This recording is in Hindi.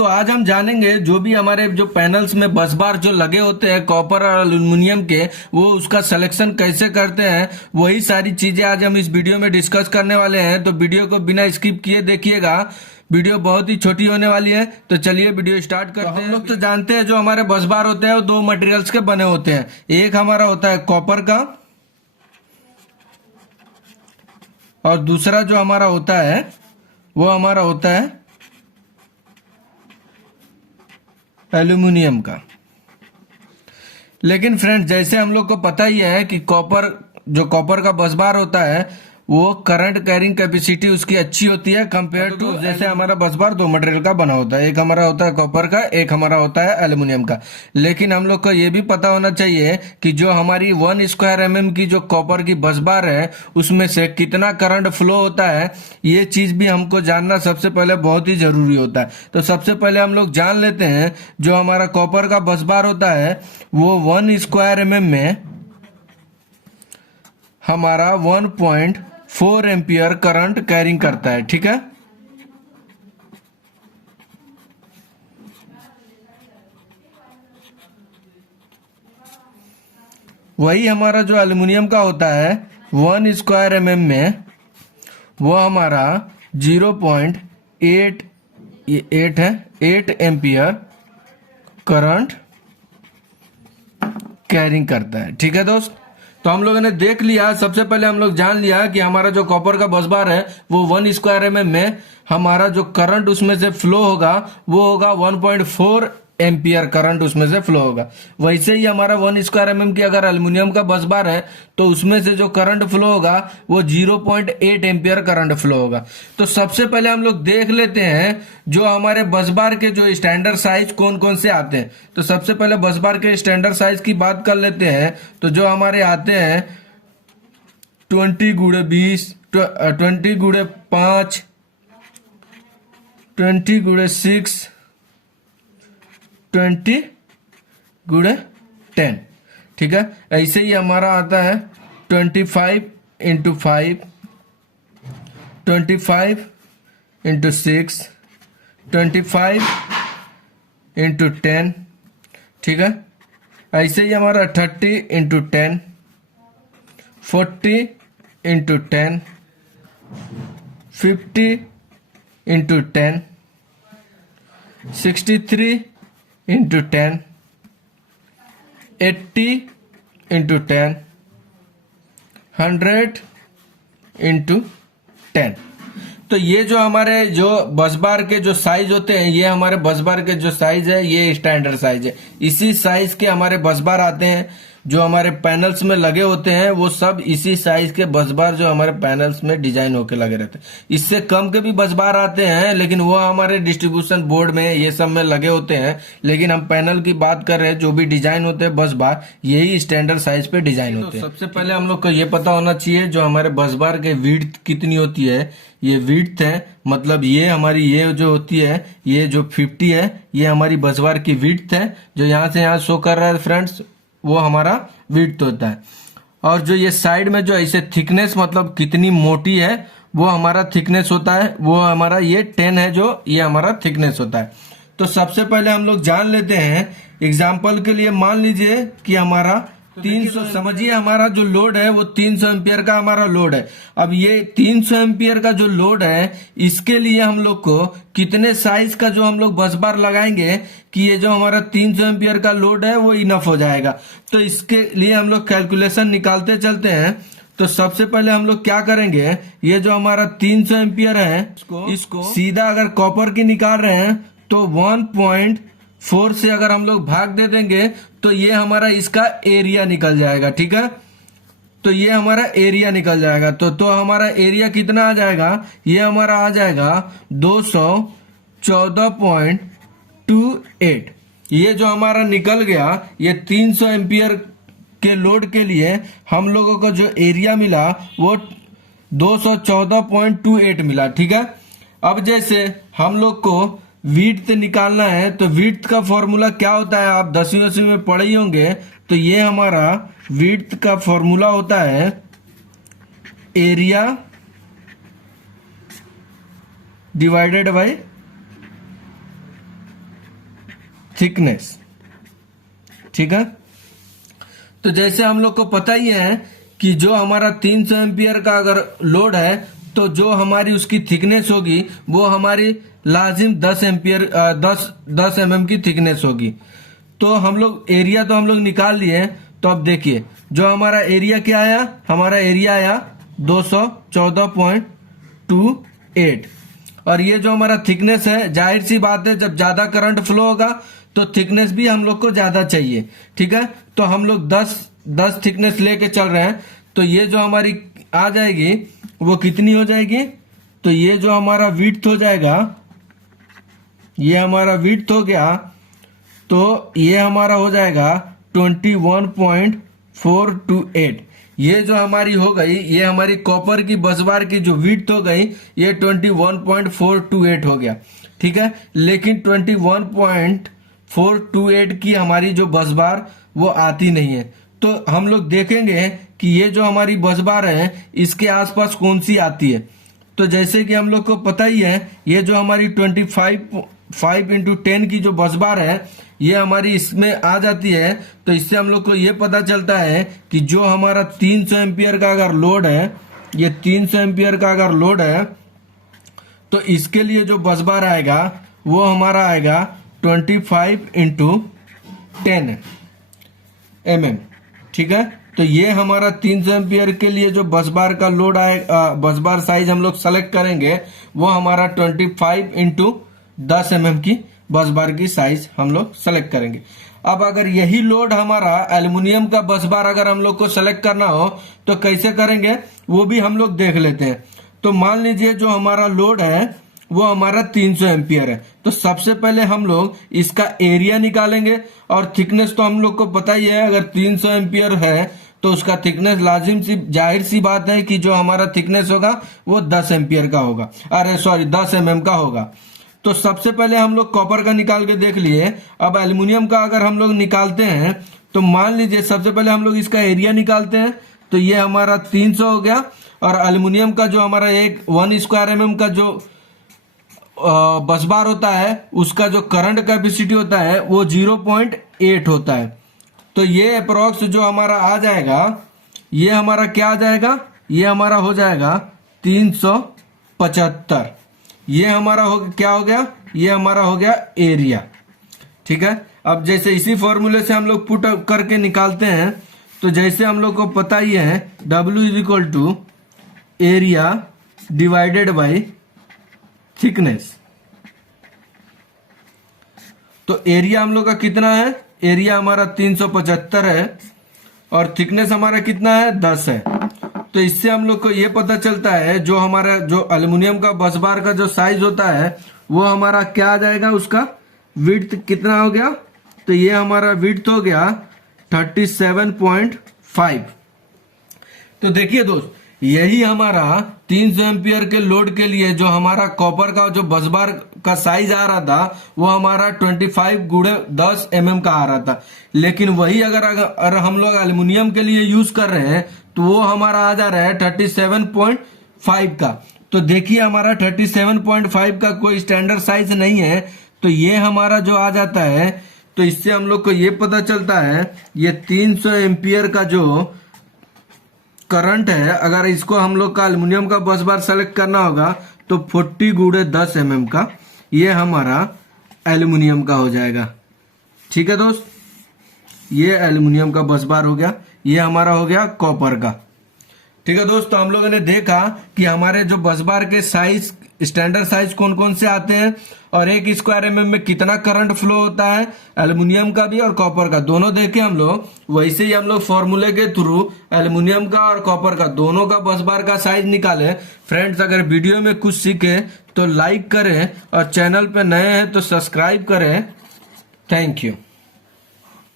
दोस्तों आज हम जानेंगे जो भी हमारे जो पैनल्स में बस बार जो लगे होते हैं कॉपर और एल्युमिनियम के, वो उसका सिलेक्शन कैसे करते हैं, वही सारी चीजें आज हम इस वीडियो में डिस्कस करने वाले हैं। तो वीडियो को बिना स्किप किए देखिएगा, वीडियो बहुत ही छोटी होने वाली है। तो चलिए वीडियो स्टार्ट करते हैं। हम लोग तो जानते हैं जो हमारे बस बार होते हैं वो दो मटेरियल्स के बने होते हैं। एक हमारा होता है कॉपर का और दूसरा जो हमारा होता है वो हमारा होता है एल्युमिनियम का। लेकिन फ्रेंड्स जैसे हम लोग को पता ही है कि कॉपर का बस बार होता है वो करंट कैरिंग कैपेसिटी उसकी अच्छी होती है कंपेयर टू जैसे हमारा बस बार दो मटेरियल का बना होता है, एक हमारा होता है कॉपर का, एक हमारा होता है एल्युमिनियम का। लेकिन हम लोग को ये भी पता होना चाहिए कि जो हमारी 1 स्क्वायर mm की जो कॉपर की बस बार है उसमें से कितना करंट फ्लो होता है, ये चीज भी हमको जानना सबसे पहले बहुत ही जरूरी होता है। तो सबसे पहले हम लोग जान लेते हैं जो हमारा कॉपर का बस बार होता है वो 1 स्क्वायर mm में हमारा 1.4 एम्पियर करंट कैरिंग करता है। ठीक है, वही हमारा जो एल्युमिनियम का होता है 1 स्क्वायर mm में वो हमारा 0.8 एम्पियर करंट कैरिंग करता है। ठीक है दोस्त, तो हम लोगों ने देख लिया, सबसे पहले हम लोग जान लिया कि हमारा जो कॉपर का बस बार है वो 1 स्क्वायर mm में हमारा जो करंट उसमें से फ्लो होगा वो होगा 1.4 एम्पियर करंट उसमें से फ्लो होगा। वैसे ही हमारा 1 स्क्वायर mm की अगर एल्युमिनियम का बस बार है तो उसमें से जो करंट फ्लो होगा वो 0.8 एम्पियर करंट फ्लो होगा। तो सबसे पहले हम लोग देख लेते हैं जो हमारे बस बार के जो स्टैंडर्ड साइज कौन कौन से आते हैं। तो सबसे पहले बस बार के स्टैंडर्ड साइज की बात कर लेते हैं। तो जो हमारे आते हैं 20x20, 20x5, 20x6, 20x10। ठीक है, ऐसे ही हमारा आता है 25x5, 25x6, 25x10। ठीक है, ऐसे ही हमारा 30x10, 40x10, 50x10, 63x10, 80x10, 100x10। तो ये जो हमारे जो बस बार के जो साइज होते हैं, ये हमारे बस बार के जो साइज है ये स्टैंडर्ड साइज है। इसी साइज के हमारे बस बार आते हैं जो हमारे पैनल्स में लगे होते हैं, वो सब इसी साइज के बस बार जो हमारे पैनल्स में डिजाइन होके लगे रहते हैं। इससे कम के भी बस बार आते हैं लेकिन वो हमारे डिस्ट्रीब्यूशन बोर्ड में ये सब में लगे होते हैं। लेकिन हम पैनल की बात कर रहे हैं, जो भी डिजाइन होते हैं बस बार यही स्टैंडर्ड साइज पे डिजाइन होते हैं। सबसे पहले हम लोग को ये पता होना चाहिए जो हमारे बस बार के विड्थ कितनी होती है। ये विड्थ है, मतलब ये हमारी ये जो होती है ये जो 50 है ये हमारी बस बार की विड्थ है। जो यहाँ से यहाँ शो कर रहा है फ्रेंड्स वो हमारा विड्थ होता है। और जो ये साइड में जो ऐसे थिकनेस मतलब कितनी मोटी है वो हमारा थिकनेस होता है, वो हमारा ये 10 है जो ये हमारा थिकनेस होता है। तो सबसे पहले हम लोग जान लेते हैं, एग्जाम्पल के लिए मान लीजिए कि हमारा 300, समझिए हमारा जो लोड है वो 300 एम्पियर का हमारा लोड है। अब ये 300 एम्पियर का जो लोड है इसके लिए हम लोग को कितने साइज का जो हम लोग बस बार लगाएंगे कि ये जो हमारा 300 एम्पियर का लोड है वो इनफ हो जाएगा। तो इसके लिए हम लोग कैलकुलेशन निकालते चलते हैं। तो सबसे पहले हम लोग क्या करेंगे, ये जो हमारा 300 एम्पियर है इसको सीधा अगर कॉपर की निकाल रहे हैं तो 1.4 से अगर हम लोग भाग दे देंगे तो ये हमारा इसका एरिया निकल जाएगा। ठीक है, तो ये हमारा एरिया निकल जाएगा। तो हमारा एरिया कितना आ जाएगा, ये हमारा आ जाएगा 214.28। ये जो हमारा निकल गया ये 300 एम्पियर के लोड के लिए हम लोगों को जो एरिया मिला वो 214.28 मिला। ठीक है, अब जैसे हम लोग को विड्थ निकालना है तो विड्थ का फॉर्मूला क्या होता है आप 10वीं में पढ़े ही होंगे। तो ये हमारा विड्थ का फॉर्मूला होता है एरिया डिवाइडेड बाय थिकनेस। ठीक है, तो जैसे हम लोग को पता ही है कि जो हमारा 300 एम्पियर का अगर लोड है तो जो हमारी उसकी थिकनेस होगी वो हमारी लाजिम 10 एम्पियर 10 mm की थिकनेस होगी। तो हम लोग एरिया तो हम लोग निकाल लिए। तो अब देखिए जो हमारा एरिया क्या आया, हमारा एरिया आया 214.28 और ये जो हमारा थिकनेस है, जाहिर सी बात है जब ज्यादा करंट फ्लो होगा तो थिकनेस भी हम लोग को ज्यादा चाहिए। ठीक है, तो हम लोग 10 थिकनेस लेके चल रहे हैं। तो ये जो हमारी आ जाएगी वो कितनी हो जाएगी, तो ये जो हमारा विड्थ हो जाएगा, ये हमारा विड्थ हो गया तो ये हमारा हो जाएगा 21.428। ये जो हमारी हो गई, ये हमारी कॉपर की बस बार की जो विड्थ हो गई ये 21.428 हो गया। ठीक है, लेकिन 21.428 की हमारी जो बस बार वो आती नहीं है। तो हम लोग देखेंगे कि ये जो हमारी बस बार है इसके आसपास कौन सी आती है। तो जैसे कि हम लोग को पता ही है ये जो हमारी 5 × 10 की जो बस बार है ये हमारी इसमें आ जाती है। तो इससे हम लोग को ये पता चलता है कि जो हमारा 300 एम्पियर का अगर लोड है, ये 300 एम्पियर का अगर लोड है तो इसके लिए जो बस बार आएगा वो हमारा आएगा 25 × 10 mm। ठीक है, तो ये हमारा 300 एम्पियर के लिए जो बस बार का लोड आएगा, बस बार साइज हम लोग सेलेक्ट करेंगे वो हमारा 25 × 10 mm की बस बार की साइज हम लोग सेलेक्ट करेंगे। अब अगर यही लोड हमारा एल्युमिनियम का बस बार अगर हम लोग को सेलेक्ट करना हो तो कैसे करेंगे वो भी हम लोग देख लेते हैं। तो मान लीजिए जो हमारा लोड है वो हमारा 300 एम्पियर है। तो सबसे पहले हम लोग इसका एरिया निकालेंगे और थिकनेस तो हम लोग को पता ही है, अगर 300 एम्पियर है तो उसका थिकनेस लाजिम सी जाहिर सी बात है कि जो हमारा थिकनेस होगा वो 10 एम्पियर का होगा, 10 mm का होगा। तो सबसे पहले हम लोग कॉपर का निकाल के देख लिए। अब एल्युमिनियम का अगर हम लोग निकालते हैं तो मान लीजिए सबसे पहले हम लोग इसका एरिया निकालते हैं। तो ये हमारा 300 हो गया और एल्युमिनियम का जो हमारा 1 स्क्वायर mm का जो बस बार होता है उसका जो करंट कैपेसिटी होता है वो 0.8 होता है। तो ये अप्रोक्स जो हमारा आ जाएगा, ये हमारा क्या आ जाएगा, ये हमारा हो जाएगा 375। ये हमारा क्या हो गया, ये हमारा हो गया एरिया। ठीक है, अब जैसे इसी फॉर्मूले से हम लोग पुट करके निकालते हैं। तो जैसे हम लोग को पता ही है W = area divided by thickness. तो एरिया हम लोग का कितना है, एरिया हमारा 375 है और थिकनेस हमारा कितना है, 10 है। तो इससे हम लोग को ये पता चलता है जो हमारा जो एल्युमिनियम का बस बार का जो साइज होता है वो हमारा क्या आ जाएगा, उसका विड्थ कितना हो गया, तो ये हमारा विड्थ हो गया 37.5। तो देखिए दोस्त, यही हमारा 300 एम्पियर के लोड के लिए जो हमारा कॉपर का जो बस बार का साइज आ रहा था वो हमारा 25 × 10 mm का आ रहा था। लेकिन वही अगर हम लोग एल्युमिनियम के लिए यूज कर रहे हैं तो वो हमारा आ जा रहा है 37.5 का। तो देखिए हमारा 37.5 का कोई स्टैंडर्ड साइज नहीं है। तो ये हमारा जो आ जाता है, तो इससे हम लोग को ये पता चलता है ये 300 एम्पियर का जो करंट है, अगर इसको हम लोग का एल्युमिनियम का बस बार सेलेक्ट करना होगा तो 40 × 10 mm का ये हमारा एल्युमिनियम का हो जाएगा। ठीक है दोस्त, ये एल्युमिनियम का बस बार हो गया, ये हमारा हो गया कॉपर का। ठीक है दोस्त, तो हम लोगों ने देखा कि हमारे जो बस बार के साइज, स्टैंडर्ड साइज कौन कौन से आते हैं और 1 स्क्वायर mm में कितना करंट फ्लो होता है, एल्युमिनियम का भी और कॉपर का दोनों देखे हम लोग। वैसे ही हम लोग फॉर्मूले के थ्रू एल्युमिनियम का और कॉपर का दोनों का बस बार का साइज निकाले। फ्रेंड्स, अगर वीडियो में कुछ सीखे तो लाइक करें और चैनल पे नए हैं तो सब्सक्राइब करें। Thank you.